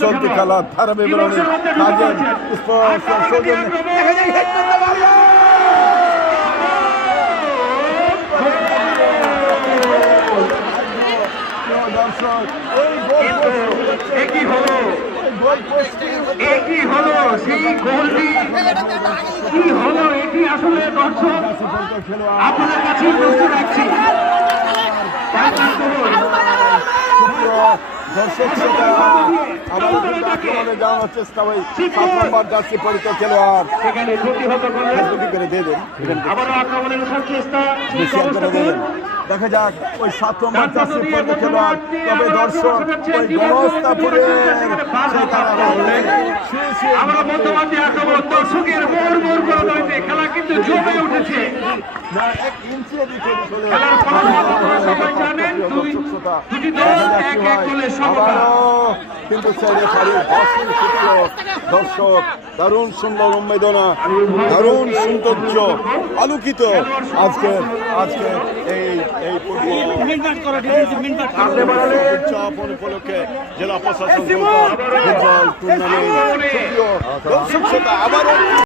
চলতি খেলা ধারা একই হলো একই সেই গোলটি কি হলো এটি আসলে দর্শক আপনাদের কাছে প্রশ্ন রাখছি দর্শক শ্রোতা আবার আক্রমণে যাওয়ার চেষ্টা হয় সাত নম্বর জার্সি পরিত খেলোয়াড়। সেখানে প্রতিহত করে দিয়ে দেন আবারও আক্রমণের চেষ্টা সেই শেয়ার করে অবস্থাতে দেবেন দেখা যাক ওই সাত নম্বর পরিত খেলোয়াড় তবে দর্শক ওই শুয়ে আমরা মধ্যমাঝে আক্রমণ দর্শকের মোড় মোড় করে খেলা কিন্তু জমে উঠেছে। না, এক ইঞ্চি এদিক আবারও কিন্তু দর্শক দারুণ সুন্দর উন্মেদনা দারুণ সৌন্দর্য আলোকিত। আজকে আজকে এই এই উদযাপন উপলক্ষে জেলা প্রশাসন ফুটবল টুর্নামেন্ট আবারও